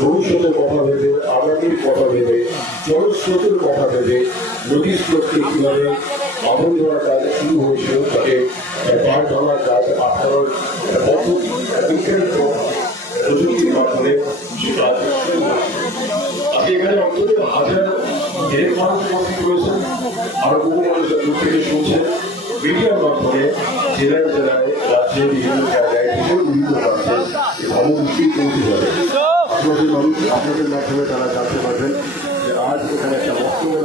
ভবিষ্যতের কথা ভেবে, আগামীর কথা ভেবে জলস্রোতের কথা ভেবে, নদীর স্রোতকে কীভাবে আগুন ধরা কাজ শুরু হয়েছিল তাকে পার ধরার কাজ বিজ্ঞানিক প্রযুক্তির মাধ্যমে সে কাজ জেলায় জেলায় রাজ্যে বিভিন্ন জায়গায় বিভিন্ন আপনাদের মানুষ আপনাদের মাধ্যমে তারা জানতে পারবেন যে আজ এখানে একটা বক্তব্যের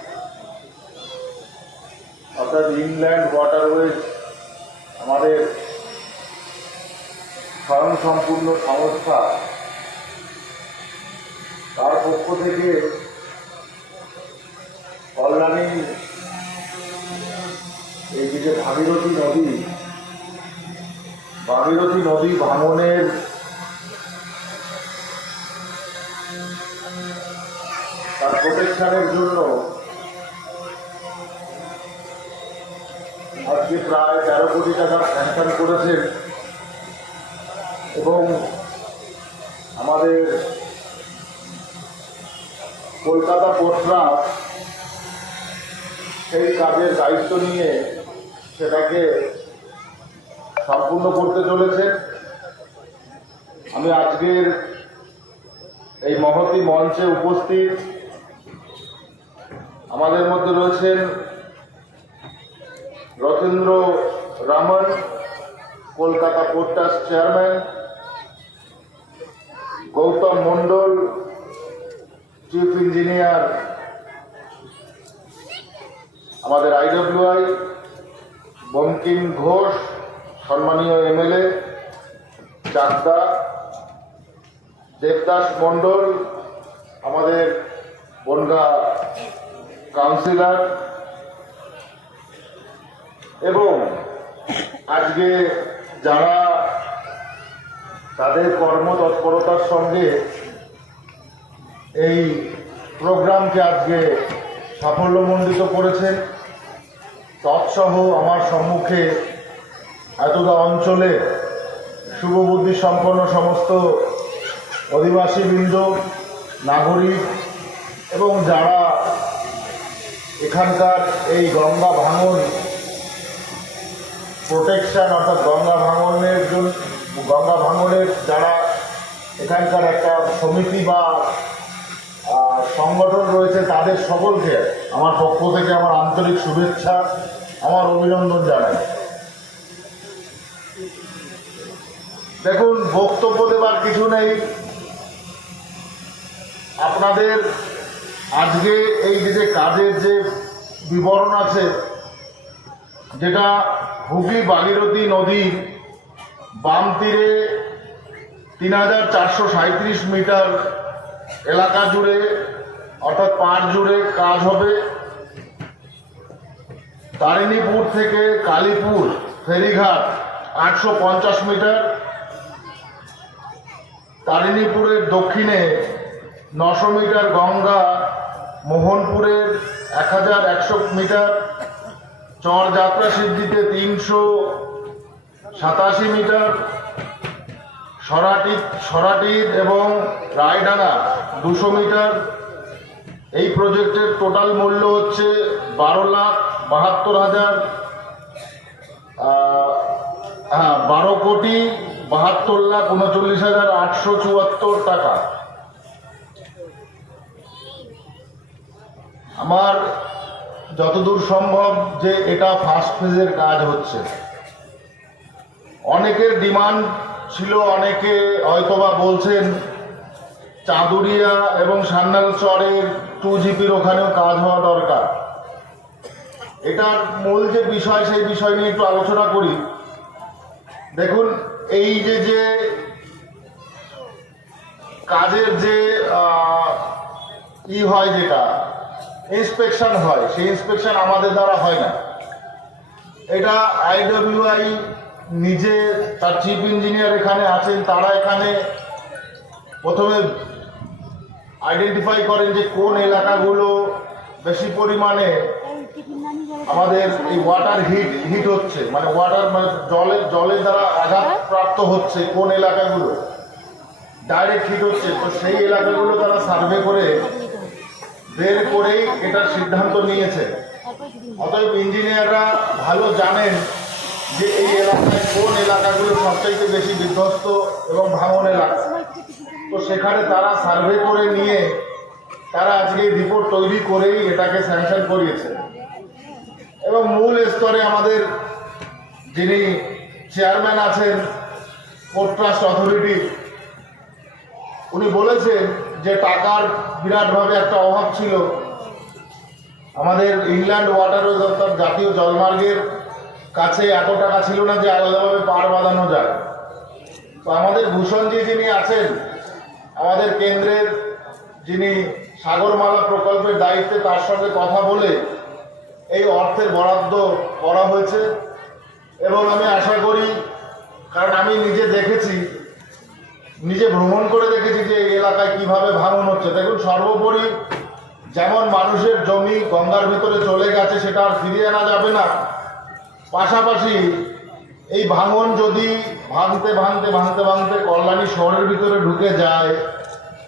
অর্থাৎ ইংল্যান্ড ওয়াটারওয়েজ আমাদের স্বয়ং সম্পূর্ণ সংস্থা। তার পক্ষ থেকে কল্যাণী এই যে ভাগীরথী নদী ভাগীরথী নদী ভাঙনের তার প্রোটেকশনের জন্য আজকে প্রায় তেরো কোটি টাকা স্যাংশন করেছেন। এবং আমাদের কলকাতা পোর্টরা সেই কাজের দায়িত্ব নিয়ে সেটাকে সম্পূর্ণ করতে চলেছে। আমি আজকের এই মহতি মঞ্চে উপস্থিত। আমাদের মধ্যে রয়েছেন Ratindra Raman, Kolkata port trust chairman, Goutam Mondal, chief engineer, আমাদের আইডব্লিউআই, বঙ্কিম ঘোষ, সম্মানীয় এমএলএ, চাকদা, দেবদাস মণ্ডল, আমাদের বনগা কাউন্সিলর এবং আজকে যারা তাদের কর্মতৎপরতার সঙ্গে এই প্রোগ্রামকে আজকে সাফল্যমণ্ডিত করেছেন তৎসহ আমার সম্মুখে এতটা অঞ্চলে শুভবুদ্ধি সম্পন্ন সমস্ত অধিবাসীবৃন্দ, নাগরিক এবং যারা এখানকার এই গঙ্গা ভাঙন প্রোটেকশন অর্থাৎ গঙ্গা ভাঙনের জন্য, গঙ্গা ভাঙনের যারা এখানকার একটা সমিতি বা সংগঠন রয়েছে, তাদের সকলকে আমার পক্ষ থেকে আমার আন্তরিক শুভেচ্ছা, আমার অভিনন্দন জানাই। দেখুন, বক্তব্য দেবার কিছু নেই। আপনাদের আজকে এই যে কাজের যে বিবরণ আছে, যেটা হুগলি ভাগীরথী নদী বাম তীরে তিন হাজার চারশো সাঁত্রিশ মিটার এলাকা জুড়ে, অর্থাৎ পাড় জুড়ে কাজ হবে। তারিণীপুর থেকে কালীপুর, ফেরিঘাট আটশো পঞ্চাশ মিটার। তারিণীপুরের দক্ষিণে নশো মিটার গঙ্গা, মোহনপুরের এক হাজার একশো মিটার। চর যাত্রা সিদ্ধিতে তিনশো সাতাশি মিটার সরাটি সরাটির এবং রায়ডাঙ্গা দুশো মিটার। এই প্রজেক্টের টোটাল মূল্য হচ্ছে বারো লাখ বাহাত্তর হাজার হ্যাঁ কোটি বাহাত্তর লাখ উনচল্লিশ হাজার আটশো চুয়াত্তর টাকা। আমার যতদূর সম্ভব যে এটা ফার্স্ট ফেজের কাজ হচ্ছে। অনেকের ডিমান্ড ছিল, অনেকে হয়তোবা বলছেন চাঁদুরিয়া এবং সান্নাল চরের টু জিপির ওখানেও কাজ হওয়া দরকার। এটার মূল যে বিষয়, সেই বিষয় নিয়ে একটু আলোচনা করি। দেখুন, এই যে যে কাজের যে ই হয় যেটা ইন্সপেকশন হয়, সেই ইন্সপেকশন আমাদের দ্বারা হয় না। এটা আইডব্লিউআই নিজে তার চিফ ইঞ্জিনিয়ার এখানে আছেন, তারা এখানে প্রথমে আইডেন্টিফাই করেন যে কোন এলাকাগুলো বেশি পরিমাণে আমাদের এই ওয়াটার হিট হিট হচ্ছে মানে ওয়াটার মানে জলের জলের দ্বারা আঘাত প্রাপ্ত হচ্ছে কোন এলাকাগুলো। ডাইরেক্ট হিট হচ্ছে, তো সেই এলাকাগুলো তারা সার্ভে করে বের করেই এটার সিদ্ধান্ত নিয়েছে। অতএব ইঞ্জিনিয়াররা ভালো জানেন যে এই এলাকায় কোন এলাকাগুলো সবচাইতে বেশি বিধ্বস্ত এবং ভাঙন এলাকা তো সেখানে তারা সার্ভে করে নিয়ে তারা আজকে রিপোর্ট তৈরি করেই এটাকে স্যাংশন করিয়েছে। এবং মূল স্তরে আমাদের যিনি চেয়ারম্যান আছেন পোর্ট ট্রাস্ট অথরিটি উনি বলেছেন যে টাকার বিরাটভাবে একটা অভাব ছিল, আমাদের ইংল্যান্ড ওয়াটার অর্থাৎ জাতীয় জলমার্গের কাছে এত টাকা ছিল না যে আলাদাভাবে পার বাঁধানো যায়। তো আমাদের ভূষণজি যিনি আছেন, আমাদের কেন্দ্রের যিনি সাগরমালা প্রকল্পের দায়িত্বে তার সঙ্গে কথা বলে এই অর্থের বরাদ্দ করা হয়েছে। এবং আমি আশা করি, কারণ আমি নিজে দেখেছি নিজে ভ্রমণ করে দেখেছি যে এই এলাকায় কীভাবে ভাঙন হচ্ছে। দেখুন, সর্বোপরি যেমন মানুষের জমি গঙ্গার ভিতরে চলে গেছে, সেটা আর ফিরিয়ে আনা যাবে না। পাশাপাশি এই ভাঙন যদি ভাঙতে ভাঙতে ভাঙতে ভাঙতে কল্যাণী শহরের ভিতরে ঢুকে যায়,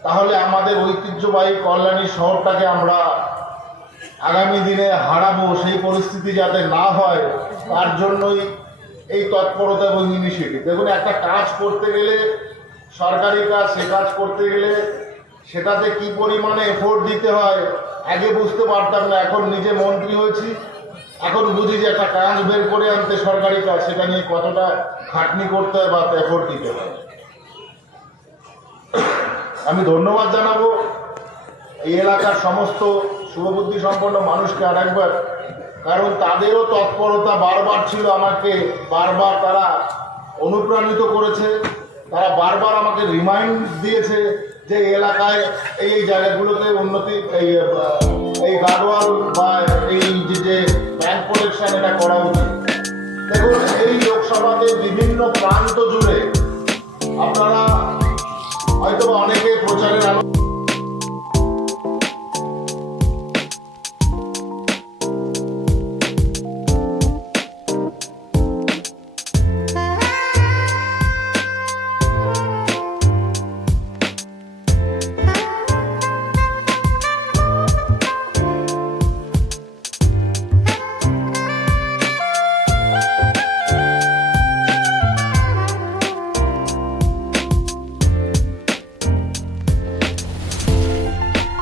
তাহলে আমাদের ঐতিহ্যবাহী কল্যাণী শহরটাকে আমরা আগামী দিনে হারাবো, সেই পরিস্থিতি যাতে না হয়, তার জন্যই এই তৎপরতা এবং ইনিশিয়েটিভ দেখুন, একটা কাজ করতে গেলে সরকারি কাজ, সে কাজ করতে গেলে সেটাতে কি পরিমাণে এফোর্ট দিতে হয়, আগে বুঝতে পারতাম না, এখন নিজে মন্ত্রী হয়েছি, এখন বুঝি যে একটা কাজ বের করে আনতে সরকারি কাজ, সেটা নিয়ে কতটা খাটনি করতে হয় বা এফোর্ট দিতে হয়। আমি ধন্যবাদ জানাব, এই এলাকার সমস্ত শুভবুদ্ধি সম্পন্ন মানুষকে আর একবার কারণ তাদেরও তৎপরতা বারবার ছিল আমাকে বারবার তারা অনুপ্রাণিত করেছে। তারা বারবার আমাকে রিমাইন্ড দিয়েছে যে এলাকায়, এই এই জায়গাগুলোতে উন্নতি, এই এই গাডওয়াল বা এই যে যে ব্যাংক প্রোটেকশন এটা করা উচিত। দেখুন, এই লোকসভাতে বিভিন্ন প্রান্ত জুড়ে আপনারা